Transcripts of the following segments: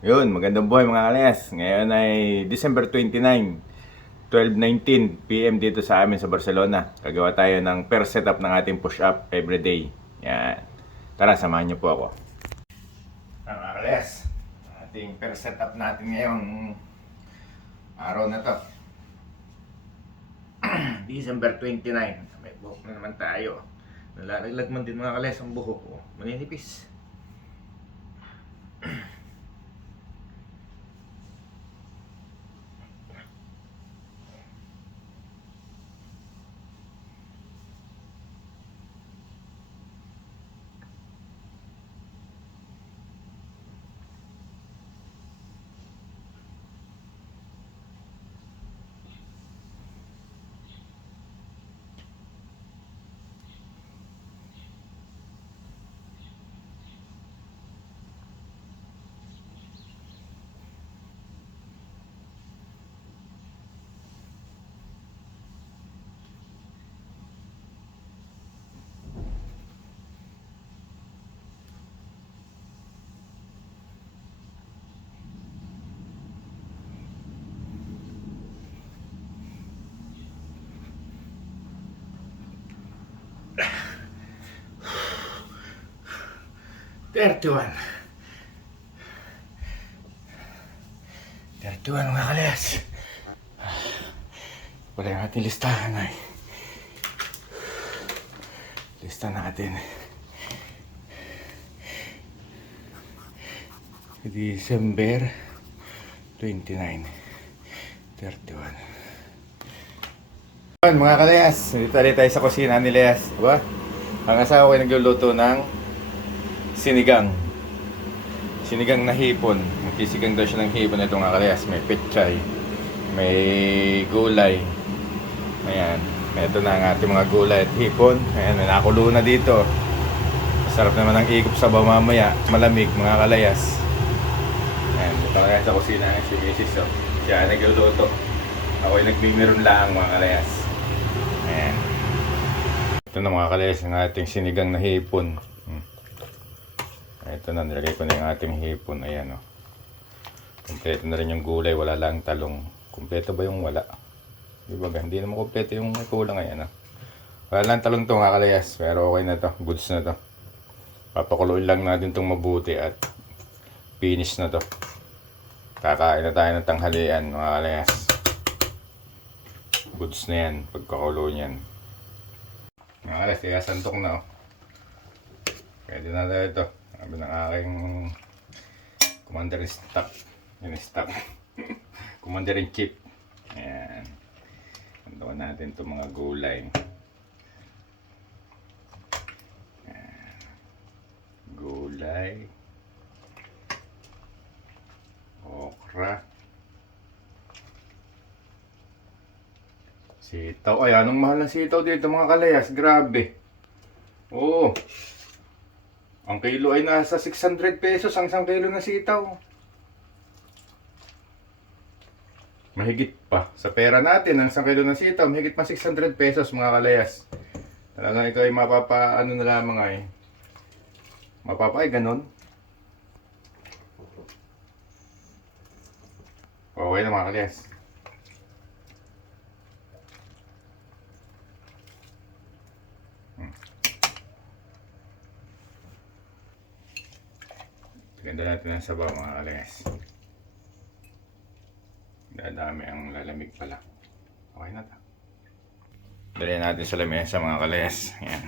Yun, magandang buhay mga kalayas. Ngayon ay December 29, 12.19 PM dito sa amin sa Barcelona. Gagawa tayo ng per setup ng ating push-up everyday. Yan. Tara, samahan niyo po ako. Ah, Mga kalayas, ating per setup natin ngayong araw na to. December 29. May buhok na naman tayo. Nalalaglag man din mga kalayas ang buhok ko. Maninipis. Thirty-one. Thirty-one mga kalayas. Wala yung ating listahan ay. Lista natin. December 29. 31. Yun, mga kalayas, dito tayo sa kusina ni Leas. Diba? Ang asawa ko ay nagluluto ng sinigang. Sinigang na hipon. Magkisigang daw siya ng hipon ito mga kalayas. May petchay, may gulay. Ayan. Ito na ang ating mga gulay at hipon. Ayan, may nakulo na dito. Masarap naman ang ikop sa mamaya. Malamig mga kalayas. Ayan, na sa kusina ng si Mrs. Oh. Siya nagluluto. Ako ay nagmimiron lang mga kalayas. Ayan. Ito na mga kalayas ang ating sinigang na hipon. Ito na, nilagay ko na yung ating hipon. Ayan. Oh. Kompleto na rin yung gulay, wala lang talong. Kompleto ba yung wala? Di ba? Hindi naman kompleto yung may kulang ayan o. Wala lang talong to mga kalayas. Pero okay na to. Goods na to. Papakuloy lang natin tong mabuti at finish na to. Kakain na tayo ng tanghalian mga kalayas. Goods na yan. Pagkakulo niyan. Mga kalayas, kaya santok na oh. Pwede na tayo ito. Sabi ng aking commander in stock. Yun stock. commander in chief. Ayan. Andoon natin itong mga gulay. Ayan. Gulay. Okra. Sitaw. Ay, anong mahal na sitaw dito mga kalayas? Grabe. Ang kilo ay nasa 600 pesos ang isang kilo na sitaw. Mahigit pa. Sa pera natin, ang isang kilo ng sitaw, mahigit pa 600 pesos mga kalayas. Talagang ito ay mapapa, ano na lamang ay. Mapapa ay ganon. Okay na mga kalayas. Natin ang sabaw mga kalayas. Dadami ang lalamig pala. Okay na to. Dali natin sa lamesa mga kalayas. Yan.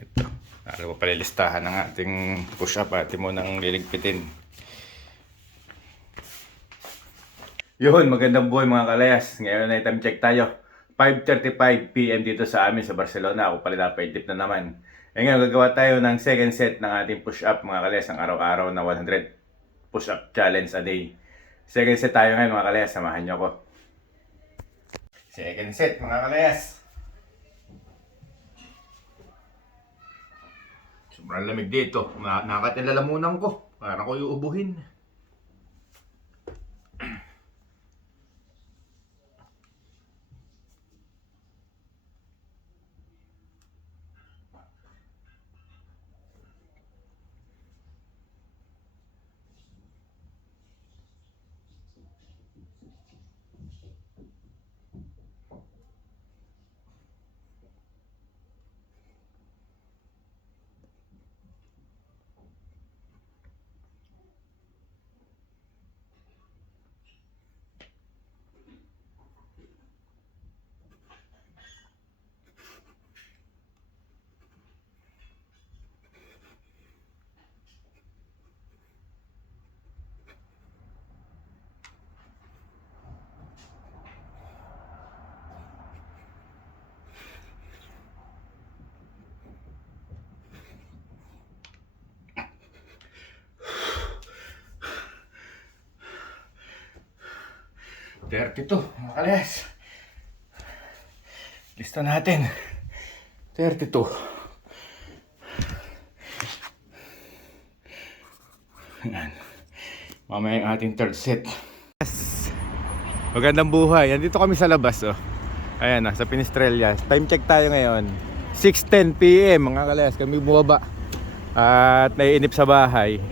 Ito. Para ko palilistahan ng ating push-up. Atin mo nang liligpitin. Yun, magandang buhay mga kalayas. Ngayon ay time check tayo. 5.35pm dito sa amin sa Barcelona. Ako pala dapat tip na naman. E ngayon, gagawa tayo ng second set ng ating push-up mga kalayas. Ang araw-araw na 100 push-up challenge a day. Second set tayo ngayon mga kalayas. Samahan niyo ako. Second set mga kalayas. Sobrang lamig dito. Na Nakatilalamunan ko. Para ko iubuhin. 32, mga kalayas. Lista natin. 32. Yan. Mamaya yung ating third set. Yes. Magandang buhay. Andito kami sa labas, oh. Ayan na, sa Pinestrellas. Time check tayo ngayon. 6.10 p.m. mga kalayas. Kami bumaba. At naiinip sa bahay.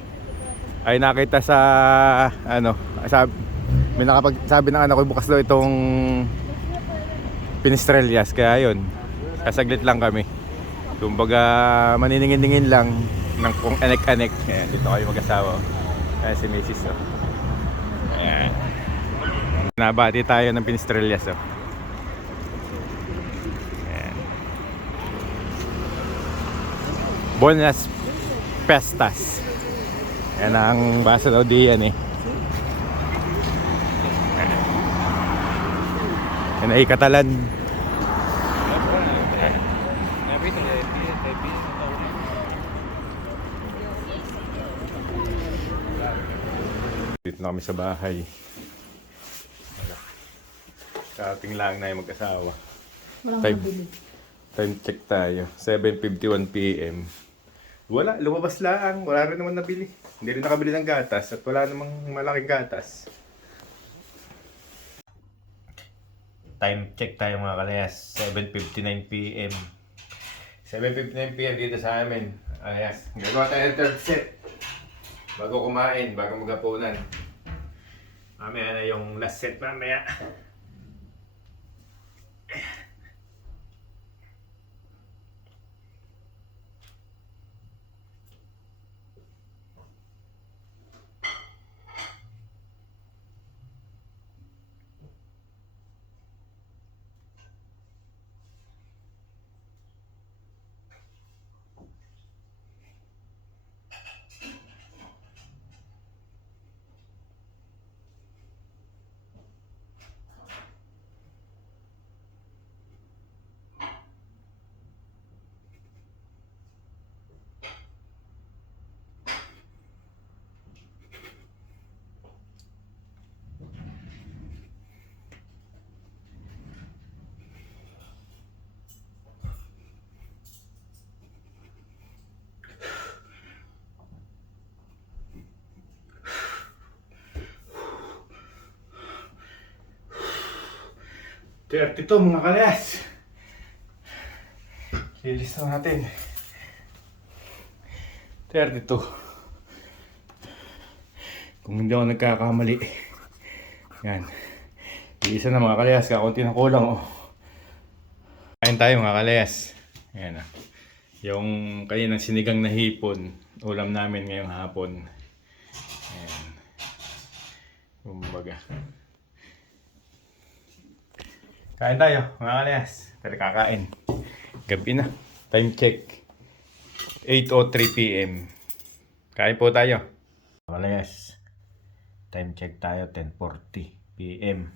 Ay nakita sa, ano, sabi, may nakapag, sabi ng anak ko bukas daw itong Pinestrellas. Kaya yun, sasaglit lang kami. Kumbaga, maniningin-ningin lang ng kung anek-anek. Ayan, dito kayo mag-asawa. Ayan si Mrs. Oh. Ayan. Nabati tayo ng Pinestrellas. Oh. Ayan. Buenas Pestas. Yan ang basa daw diyan eh. Yan ay Katalan. Dito na kami sa bahay. Kating lang na yung mag-asawa. Time. Time check tayo. 7.51 p.m. Wala, lumabas lang. Wala rin naman nabili. Hindi rin nakabili ng gatas at wala namang malaking gatas. Time check tayo mga kalayas. 7.59 p.m. 7.59 p.m. dito sa amin. Ayas. Gagawa tayo ng third set. Bago kumain, bago maghapunan. Mamaya na yung last set mamaya. Dirty to mga kalayas. Lilista natin. 32. Kung hindi ako nagkakamali. Yan. Iisa na mga kalayas. Kakunti na kulang oh. Kain tayo mga kalayas. Yan ah. Yung kaninang sinigang na hipon. Ulam namin ngayong hapon. Ayan. Kumbaga. Kain tayo, mga kalayas. Pero kakain. Gabi na. Time check. 8.03 p.m. Kain po tayo. Mga kalayas. Time check tayo, 10.40 p.m.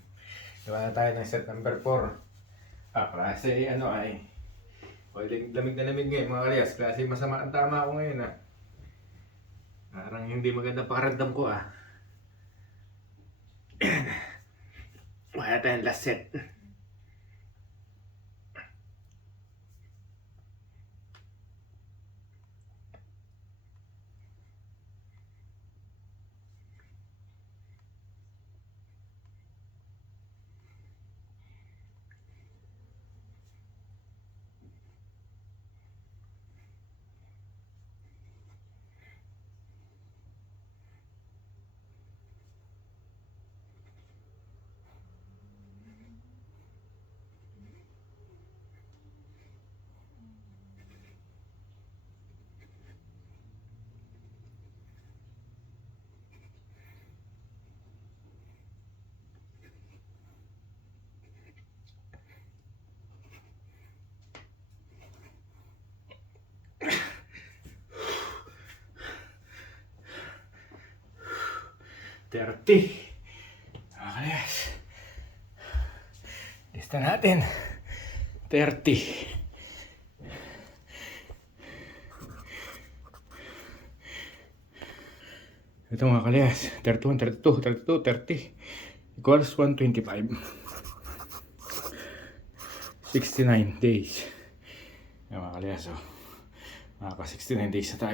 Gawa na tayo ng set number 4. Ah, klase ano ay. Walang lamig na lamig ngayon mga kalayas. Klase masama ang tama ako ngayon ah. Parang hindi maganda pakiramdam ko ah. Wala tayong last set. Thirty. Ayos. Lista natin. Thirty. Ito mga kalayas. 31, 32, 32, 30. equals 125. 69 days. Yan mga kalyas, oh. Nakaka 69 days na tayo.